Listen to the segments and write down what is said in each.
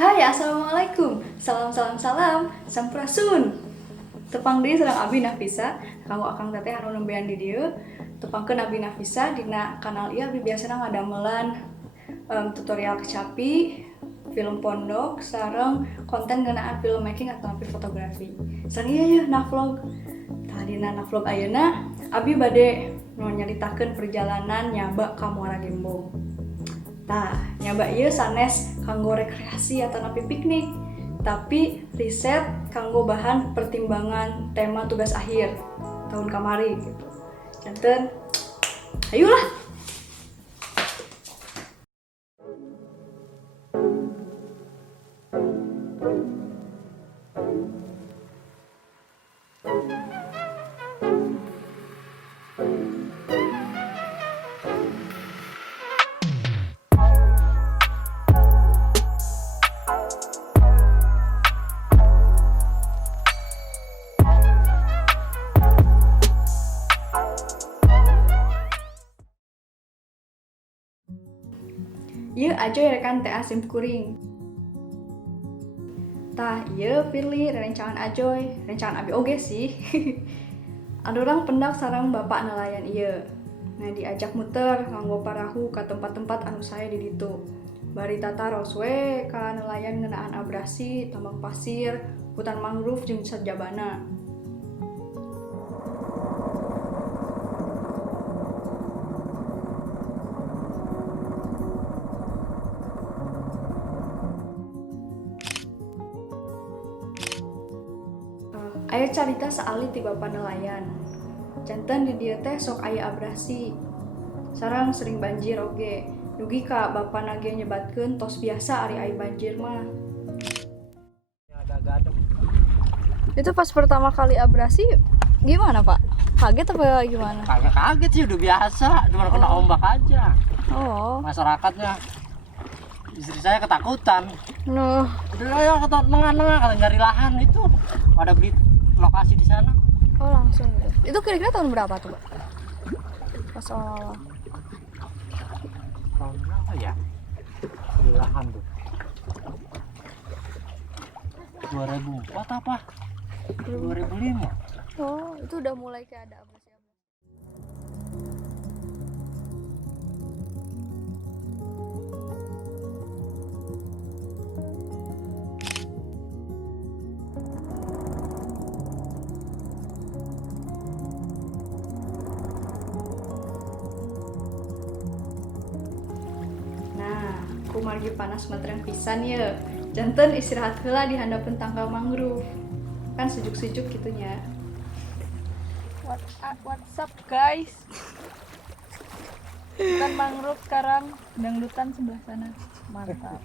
Hai, assalamualaikum. Salam salam salam, sampurasun. Tepang deui sareng Abi Nafisa, kanggo akang teteh anu nembean di dieu. Tepangkeun Abi Nafisa dina kanal ieu Abi biasana ngadamelan tutorial kecapi, film pondok, sareng konten ngeunaan filmmaking atau fotografi. Sareng ieu navlog. Tah dina navlog ayeuna Abi bade nyaritakeun perjalanan nyaba ka Muara Gembong. Nah, nyaba ieu sanes kanggo rekreasi atau napi piknik, tapi riset kanggo bahan pertimbangan tema tugas akhir tahun kamari gitu. Janten, ayolah. Ieu ajoy rekan teh asim kuring. Tah ieu Firly rencangan ajoy, rencangan Abi oge sih. Ada orang pendak sareng bapak nelayan ieu. Nah diajak muter nganggo parahu ka tempat-tempat anu saya di ditu. Bari tataros we ka nelayan ngeunaan abrasi, tambang pasir, hutan mangrove jeung sajabana. Aya carita saali ti bapak nelayan. Janten di dieu teh sok aya abrasi. Sareng sering banjir oge. Dugi ka bapak nage nyebatkeun tos biasa ari aya banjir mah. Itu pas pertama kali abrasi gimana, Pak? Kaget apa gimana? Kagak kaget sih, udah biasa, cuma kena ombak aja. Oh. Masyarakatnya, istri saya ketakutan. Nuh. Udah ayo ke tengah-tengah, kalau nyari lahan itu pada beli lokasi di sana. Oh langsung gitu. Itu kira-kira tahun berapa tuh, Pak? Pas awal-awal. Tahun berapa ya? Beli lahan tuh 2004 apa? 2005. Oh, itu udah mulai kayak ada abrasi-abrasi. Nah, kumargi panas matrang pisan ya. Janten istirahat heula di handapun tangkal mangrove. Kan sejuk-sejuk gitunya. What's up guys? Hutan mangrove sekarang, dangdutan sebelah sana. Mantap.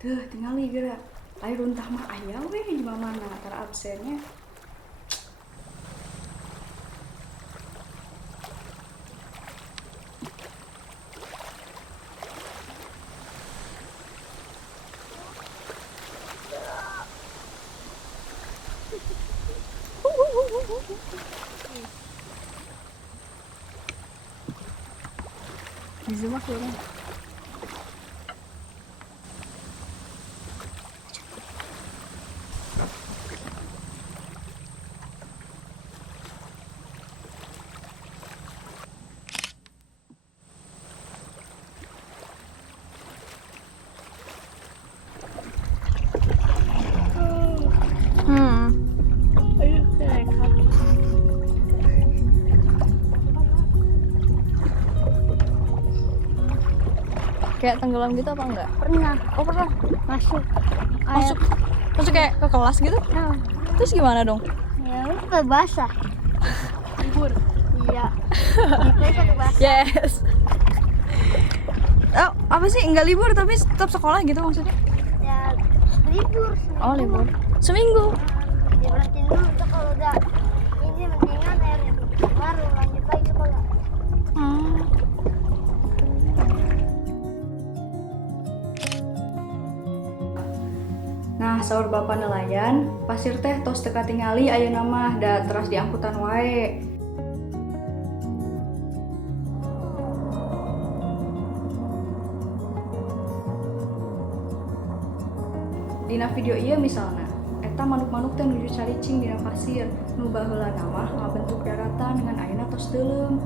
Tuh, tingali geura. Ayo runtah mah aya we di mana tara absennya. Di zoom aku orang. Ayo rekat. Kayak tenggelam gitu apa enggak? Pernah. Oh pernah. Masuk. Masuk kayak ke kelas gitu? Nah, Terus gimana dong? ya udah basah. Libur. Iya. Kita satu basah. Yes. Oh, apa sih? Enggak libur tapi tetap sekolah gitu maksudnya? Ya libur. Oh, libur. Seminggu. Diberhentiin dulu tuh kalau udah ini mendingan airnya baru lanjut lagi sekolah. Nah, saur bapak nelayan, pasir teh tos teka tingali ayeuna mah da teras diangkutan wae. Dina video ieu misalna eta manuk-manuk teh nuju caricing dina pasir nu baheulana mah ngabentuk daratan dengan ayeuna tos teuleum.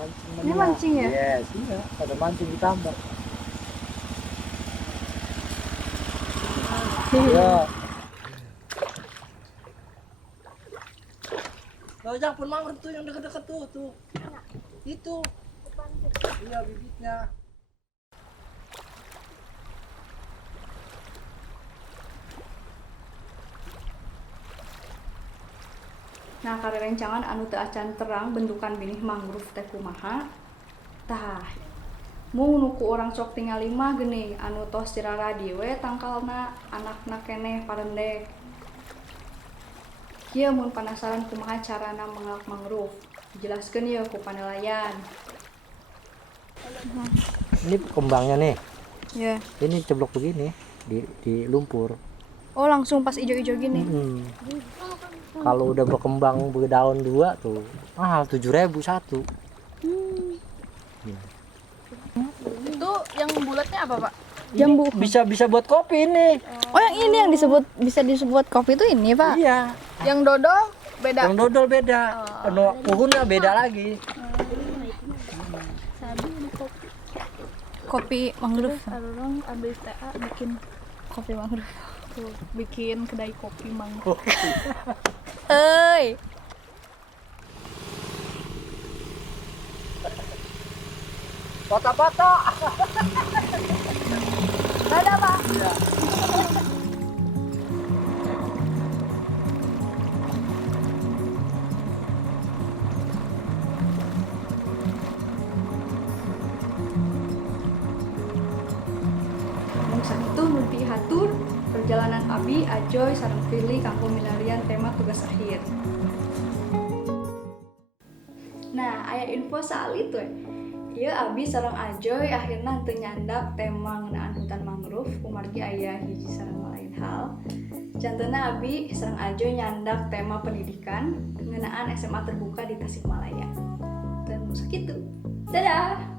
Mancing Ini mancing ya? Yes, iya. Ada mancing ditambah. Iya. Lo jangan pun mangrove tuh yang deket-deket tuh. Itu. Iya bibitnya. Nah, karerencangan anu teu acan terang bentukan binih mangrove teh kumaha? Tah, mung nuku orang sok tingali mah geuning anu tos ciraradi we tangkalna anakna keneh parendek. Kieu mun penasaran kumaha carana mengelak mangrove, dijelaskeun ye ku panelayan. Ini kembangnya nih. Ya. Ini ceblok begini di lumpur. Oh, langsung pas ijo-ijo gini. Kalau udah berkembang berdaun 2 tuh mahal 7.000 satu. Itu yang bulatnya apa, Pak? Jambu. Bisa buat kopi ini. Oh, yang ini yang bisa disebut kopi itu ini, Pak. Iya. Yang dodol beda. Yang dodol beda. Pohonnya beda lagi. Kopi mangrove. Orang ambil TA bikin Kopi mangrove. tuh, bikin kedai kopi mangrove. Euy. Foto-foto. Ada, Pak. Mun sakitu nuti hatur perjalanan Abi, Ajoy, sareng Firly kanggo milarian tema tugas akhir. Nah, aya info salit we. Ieu Abi sareng Ajoy akhirna teu nyandak tema ngeunaan hutan mangrove kumargi aya hiji sareng lain hal. Janteuna Abi sareng Ajoy nyandak tema pendidikan ngeunaan SMA terbuka di Tasikmalaya. Dan sakitu. Dadah.